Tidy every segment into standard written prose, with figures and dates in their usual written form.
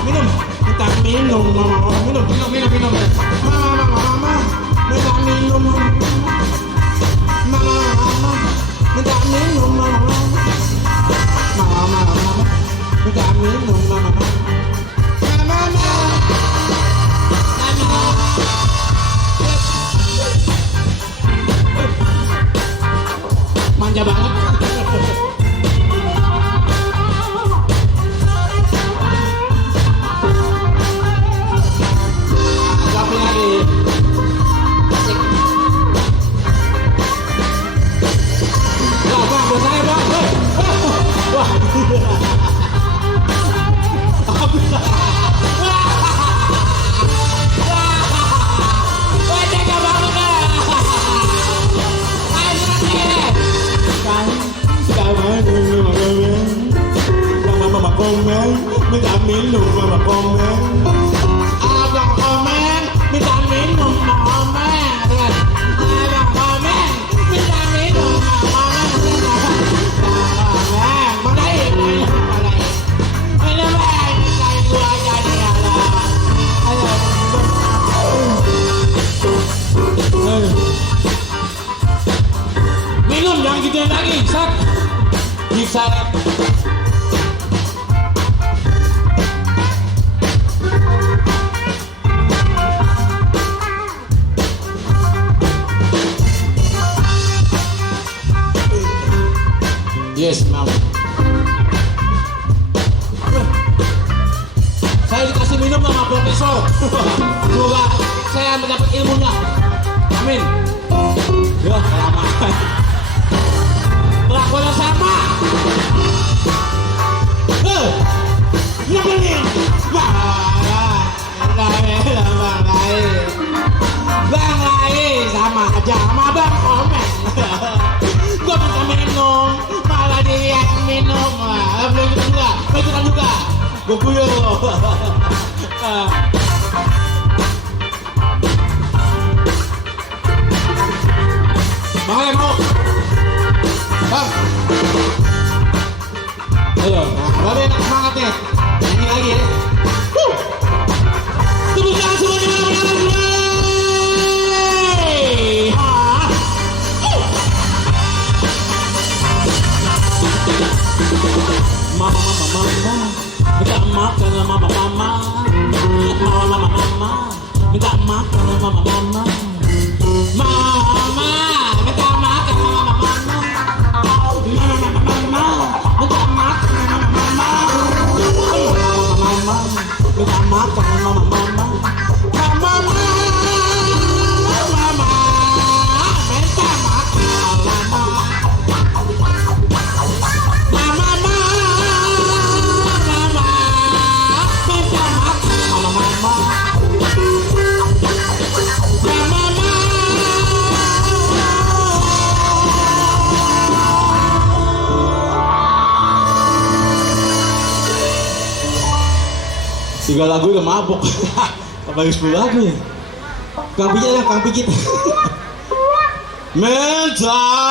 minum, minta minum, minum, minum. Mama, minta minum. Mama, minta minum. Mama, minta minum. Manja banget. Minta minum sama komen. Abang komen, minta minum sama komen. Abang komen, minta minum sama komen. Malaik. Ini kain gua jadi minum jangan gituin lagi, sak. Bisa. Yes, Mam. Saya dikasih minum sama profesor. Semoga saya mendapat ilmunya. Amin. Ya, lama. Kelakuan sama. Nyebelin. Bang Lai sama aja sama Bang Komen. Gua minta minum, malah dia yang minum. Mau ikutan juga. Gua guyo. Bang, mau? Bang. Ayo, baru enak semangat nih. Nyanyi lagi ya. Tepuk tangan semuanya. Mama, minta makan mama, minta makan mama, minta makan tiga lagu udah mabok. Apalagi 10 lagu ya. Kang Pijit lah, Kang Pijit. Mental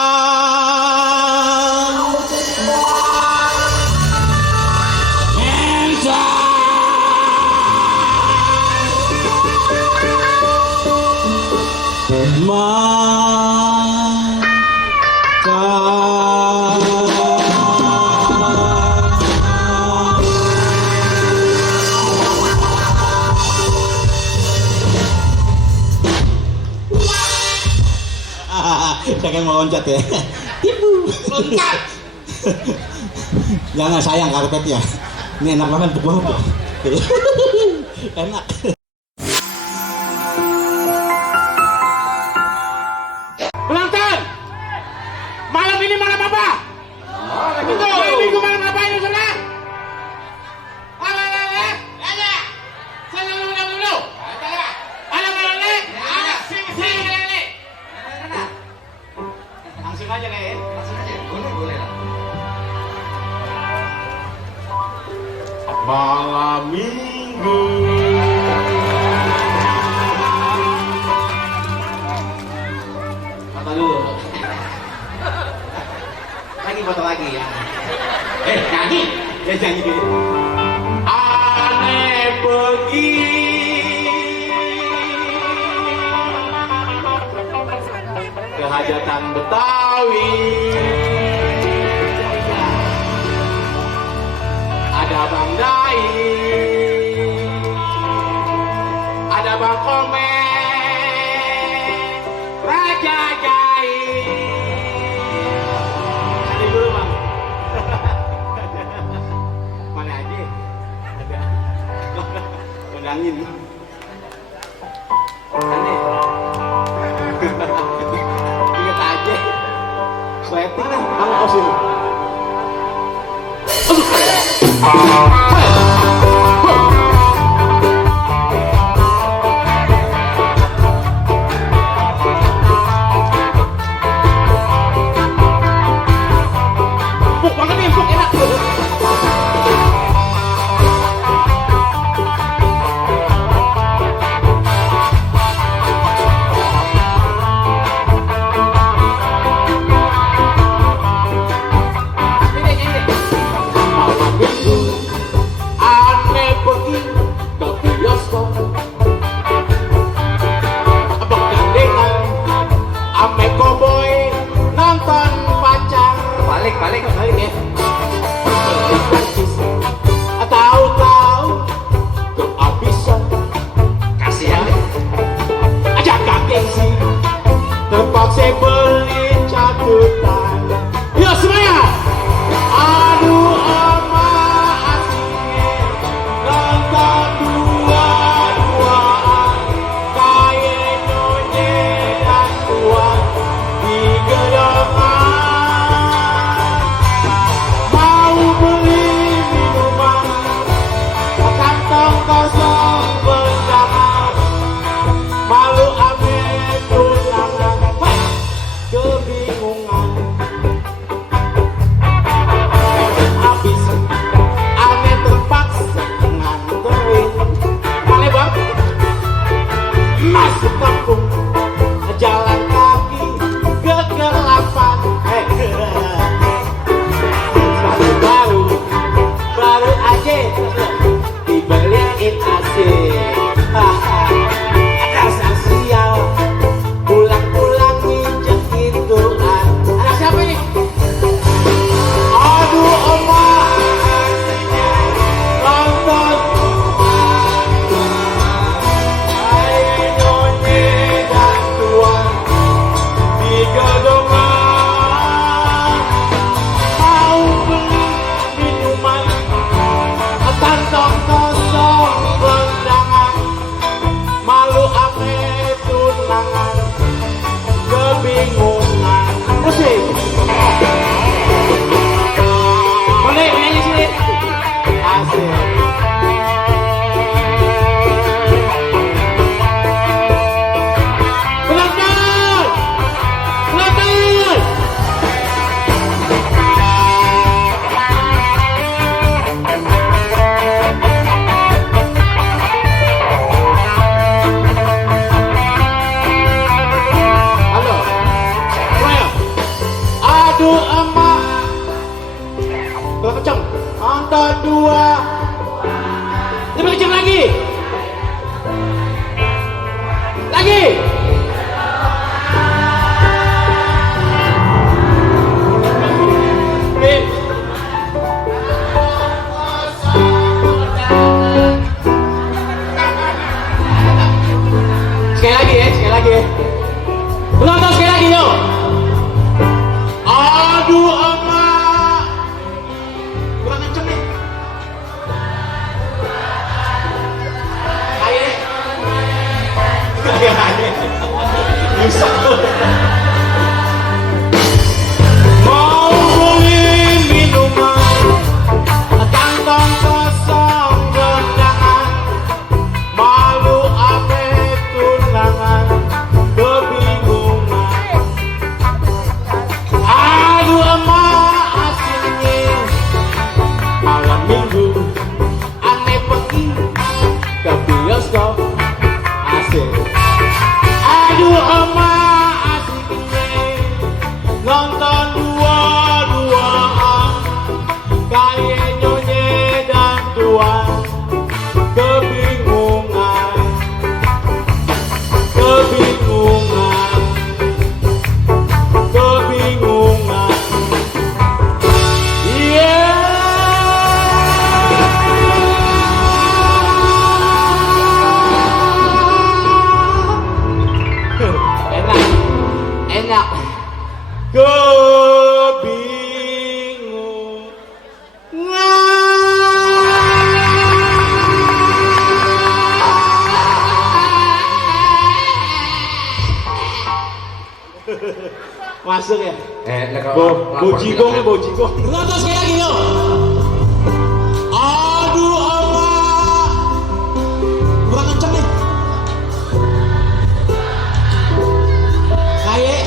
saya kan mau loncat ya. Loncat. Jangan sayang karpetnya. Ini enak banget bubuk-bubuk. Enak. Penonton, malam ini malam apa? Itu ini minggu malam apa ini saudara? Langsung aja nih, boleh lah. Malam minggu. Foto dulu. Lagi foto lagi ya. Nyanyi. Ya nyanyi. Aneh pergi ke hajatan Betawi. Ada Bang Dai, ada Bang Komeng, Raja Jai. Tadi dulu Bang. Mana aja? Ada. Undangin. Aneh. Ingat aja. Sleting lah, kamu kosin. Empuk banget nih, empuk enak. Aneh pergi ke bioskop, abang gandengan, ame koboi nonton pacar. Balik ya. Tahu-tahu kehabisan. Kasihan deh. Ajak kakek sih, terpaksa beli catatan. Yuk semuanya. Aduh emak asiknya nonton dua-duaan kayak nyonya dan tuan di gedongan. Mau beli minuman kantong kosong bendangan, malu ame tunangan. Kebingungan habis ane terpaksa nganterin. Mana bang? Masuk kampung jalan kaki kegelapan. Baru aja dibeliin AC. Dasar sial, pulang-pulang nginjek gituan. Anak siapa ini? Aduh emak nonton kayak nyonya dan tuan di gedongan. Mau beli minuman kantong kosong bendangan, malu ame tunangan. Kebingungan. Musik. Boleh nyanyi sini. Asik. Penonton. Halo. Semuanya. Aduh emak. Udah kenceng. Nonton dua. Lebih kenceng lagi. Lagi. Oke. Sekali lagi ya, sekali lagi ya. Penonton sekali lagi yuk. Aduh emak. Kurang kenceng nih. Ayo. Bisa. Mau beli minuman kantong kosong bendangan, malu ame tunangan. Kebingungan. Masuk ya. Bojigong. Nonton sekali lagi yuk. Aduh Allah. Kurang kenceng nih. Kayak.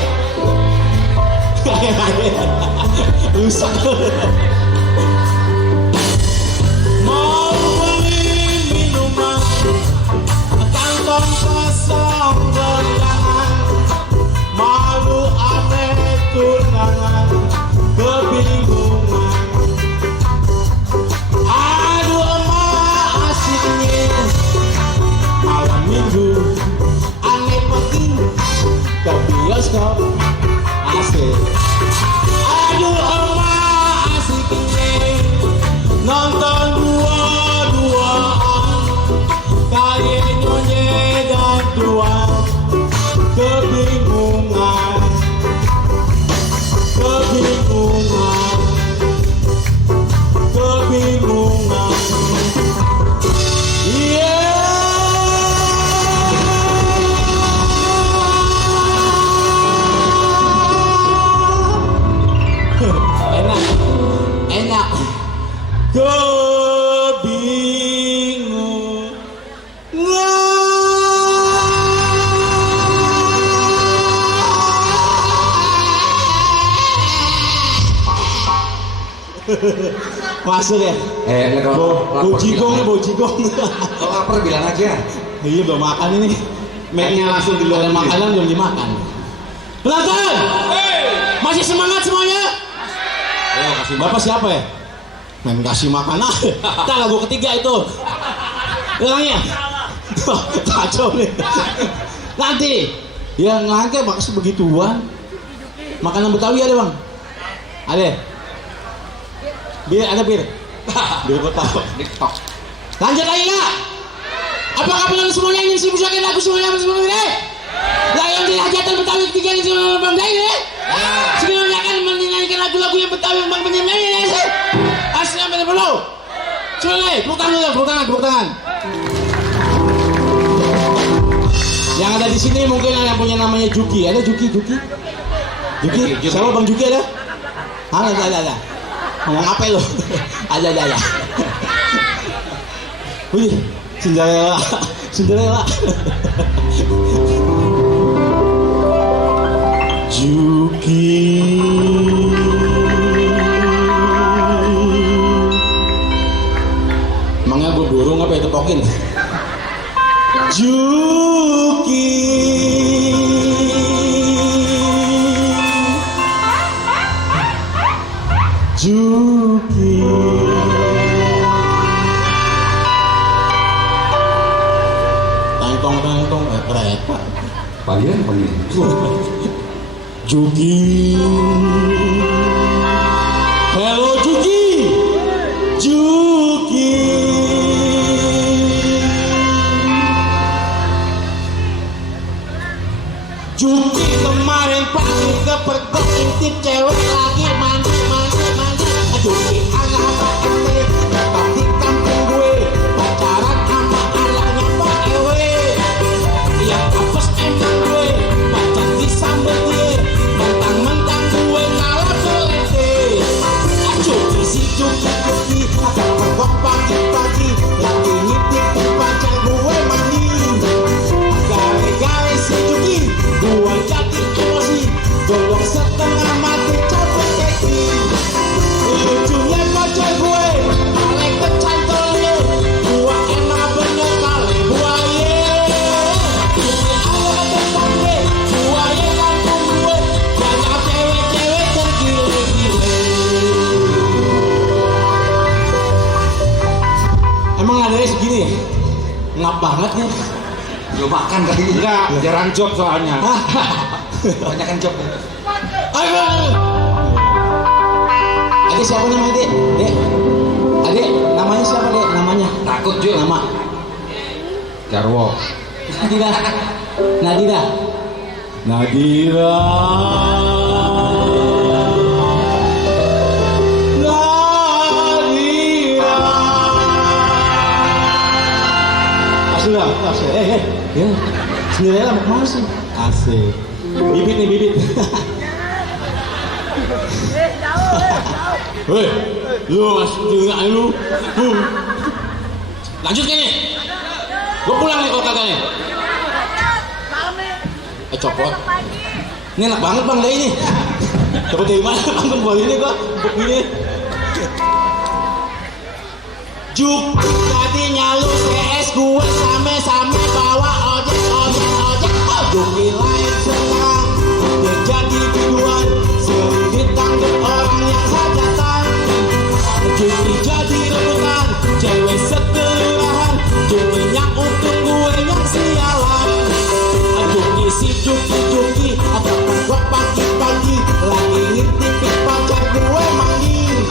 Rusak. Mau beli minuman, kantong kosong gelangan, malu ame tunangan, kebingungan. Aduh emak asiknya, malam minggu aneh pergi ke bioskop asik. Aduh emak asiknya nonton dua-duaan kayak nyonya dan tua. Kebingungan iya. Enak masuk ya. Bojigong. Kalau lapar bilang aja. Iya belum makan ini. Make-nya langsung di luar makanan belum dimakan. Penonton, masih semangat semuanya? Ayo kasih bapak siapa ya? Main kasih makan aja. Kita lagu ketiga itu. Bilangnya. Kacau nih. Nanti yang ngelangke bakal sebegituan. Makanan Betawi ada bang? Ada. Bir ada bir. Bir kota. Lanjut lagi nggak? Apakah kalian semuanya ingin sibusakan lagu semuanya bersama ini? Lah yang di hajatan Betawi ketiga ini sama bang Dai ya? Sebenarnya akan menyanyikan lagu-lagu yang Betawi yang bang penyanyi ya sih? Asli ambil dulu. Coba nih, tepuk tangan. Yang ada di sini mungkin yang punya namanya Juki. Ada Juki. Siapa bang Juki ada? Ada. Ngomong apa lo? Ada. Wih, Cinderella. Juki. Emangnya gue burung apa itu tokin? Juki. Tangtong kereta. Palian. Juki. Hello Juki. Juki kemarin pagi kepergok intip cewek lagi mandi. Juki anak ente tetap di kampung gue pacaran sama anaknya Pak Ewe. Yang apes emang gue pacar disambut dia mentang-mentang gue ngalah selete. Juki agak pergok pagi-pagi lagi ngintip pacar gue mandi. Gale-gale si Juki gue jadi emosi godong setengah mati capek keki. Lucunya pacar gue kale kecantolnya gue enak bener kale buaya. Juki ala tetangga buaya kampung gue banyak cewek-cewek tergile-gile. Emang adanya segini ya? Ngap banget nih. Belum makan kali. Enggak, jarang job soalnya. Banyak kan job. Ayo. Adik siapa namanya Dek? Adik namanya siapa Dek? Namanya? Takut juga. Nama? Jarwo. Nadira. Asli. Ya. Cinderella mau kemana sih? Asik. Bibit nih. Hei, lu mas, dengar lu. Lanjut kan nih? Gue pulang nih kalau kagak nih. Copot. Ini enak banget bang, ini. Dapat dari mana? Bang buat ini gua, begini. Juk, tadinya lu CS gue same-same bawa ojek. Juki lain sekarang dia jadi biduan, sering ditangkap orang yang hajatan. Juki jadi rebutan, cewek sekelurahan. Juki yang untung gue yang sialan. Juki si Juki, ada gua pagi-pagi lagi ngintipin pacar gue manggil.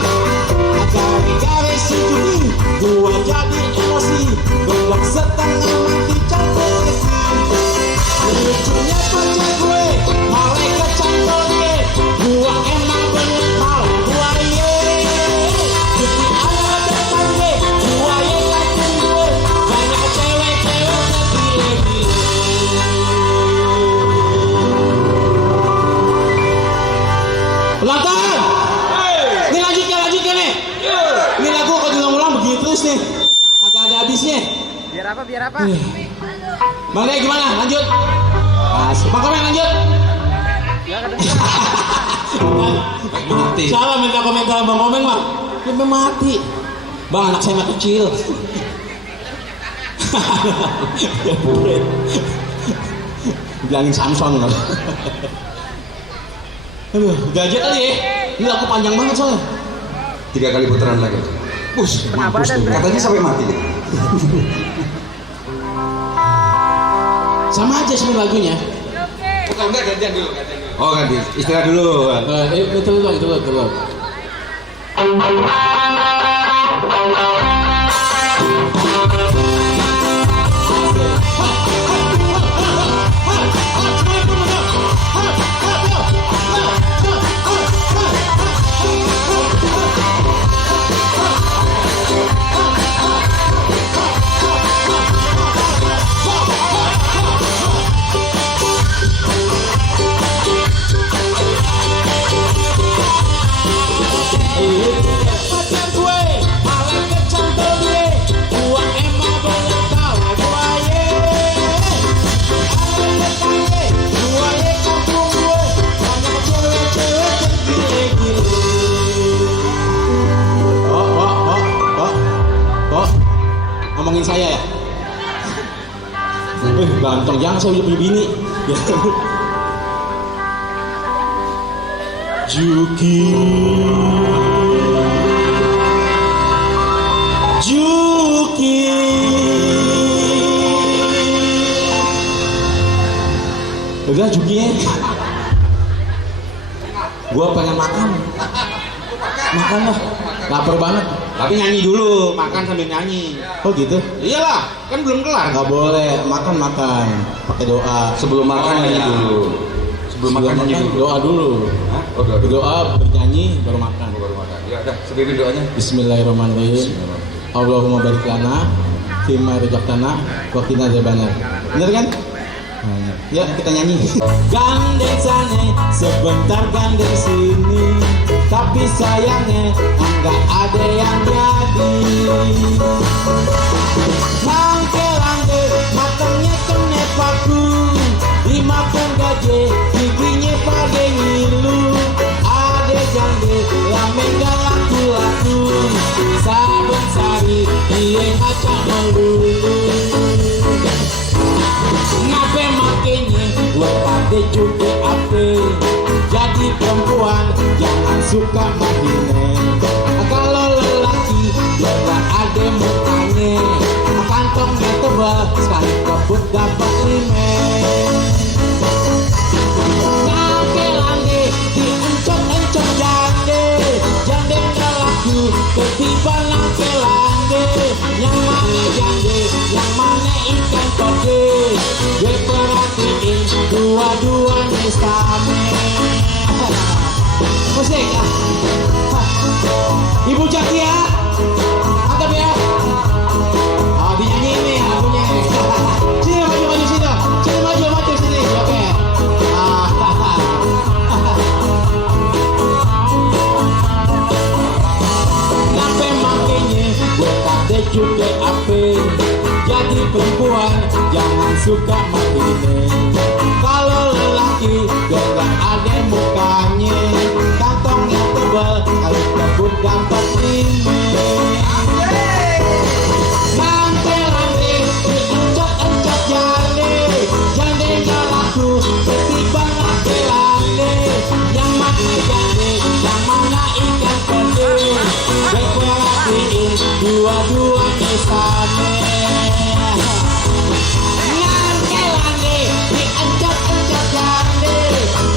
Gara-gara si Juki, gue jadi emosi, goblok setengah mati campur. Lucunya pacar gue, malaikat cantolnya, gua emang bener mal, gua ye. Juki ada depannya, gua ye kacung gue, banyak cewek-cewek tergile-gile. Penonton, ini lanjutkan nih. Ini lagu kalau diulang-ulang begitu terus nih, kagak ada habisnya. Biar apa? Bang Dek gimana? Lanjut. Bang Komen lanjut. Mati. Siapa minta komentar Bang Komen mah? Sampai mati. Bang anak saya mah kecil. Bilangin Samson loh. Aduh, gadget kali ya. Ini lagu panjang banget soalnya. 3 kali putaran lagi. Bus, mampus tuh. Katanya sampai mati deh. Sama aja semua lagunya. Bukan, enggak gantian dulu. Oh ganti, istirahat dulu. Itu dulu. Ngomongin saya ya? Ganteng jangan saya udah punya bini. Juki udah Jukinya. Gua pengen makan lah, lapar banget. Tapi nyanyi dulu, makan sambil nyanyi. Oh gitu? Iyalah, kan belum kelar. Nggak boleh, makan pakai doa. Sebelum makan nyanyi dulu. Sebelum makan nyanyi dulu. Doa dulu. Hah? Oh, doa. Berdoa, bernyanyi, baru makan. Baru makan. Ya udah, sebirin doanya. Bismillahirrahmanirrahim. Allahumma barik lana fima razaqtana wa qina adzabannar. Benar kan? Ya, kita nyanyi. Gandeng sana, sebentar gandeng sini. Tapi sayangnya enggak ada yang jadi. Langke matangnya kene paku, dimakan gaje, giginya pada ngilu. Ada jande lame gak laku-laku, saben sari iye ngaca melulu. Ngapain makanya buat ade juga ape. Jadi perempuan jangan suka mainin. Kalau lelaki dia gak ada mukanya, kantongnya tebal sekali kebut dapat rimen. Langke diencok-encok jande gak laku ketiban langke. Yang mana jande, yang mana ikan kode. Gue perhatiin dua-duanya sama. Musik ya. Ibu Jakia, angkat ya. Dinyanyi ini lagunya. Sini maju sini. Sini maju sini. Oke. juga ape. Jadi perempuan jangan suka mainin. Kalau lelaki jangan ada mukanya, kantongnya tebal, kali kebut gampang ini. Lante-lante diincak-incak jande, jande gak laku ketiban lante-lante. Yang mana jande, yang mana ikan pede, diperhatiin dua-duanya sama. Lante-lante diincak-incak jande,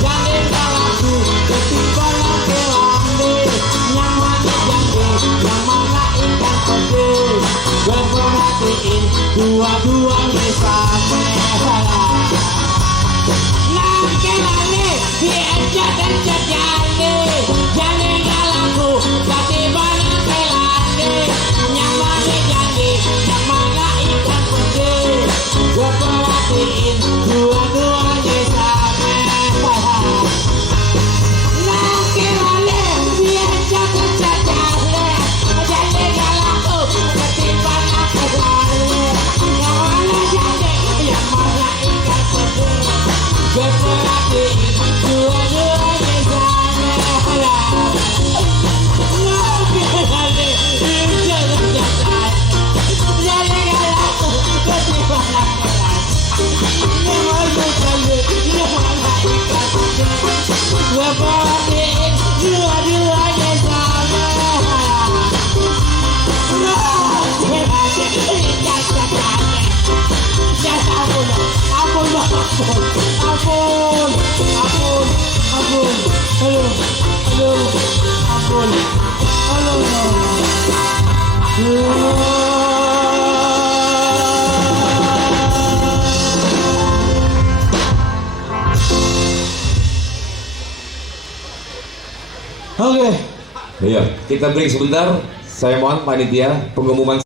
jande gak laku ketiban lante-lante. Yang mana jande, yang mana ikan pede, perhatiin dua-duanya sama. Laki-laki diajak-ajak jale, jale gak laku ketiban laki-laki. Yang mana jale, yang mana ikan pede, perhatiin dua-duanya sama. Laki-laki diajak-ajak jale, jale gak laku ketiban laki-laki. Yang mana jale, yang mana ikan pede, perhatiin dua-duanya sama. Laki-laki diajak-ajak jale, jale gak laku ketiban laki-laki. Yang mana jale, yang mana ikan pede, perhatiin dua-duanya sama. Iya, kita break sebentar. Saya mohon panitia pengumuman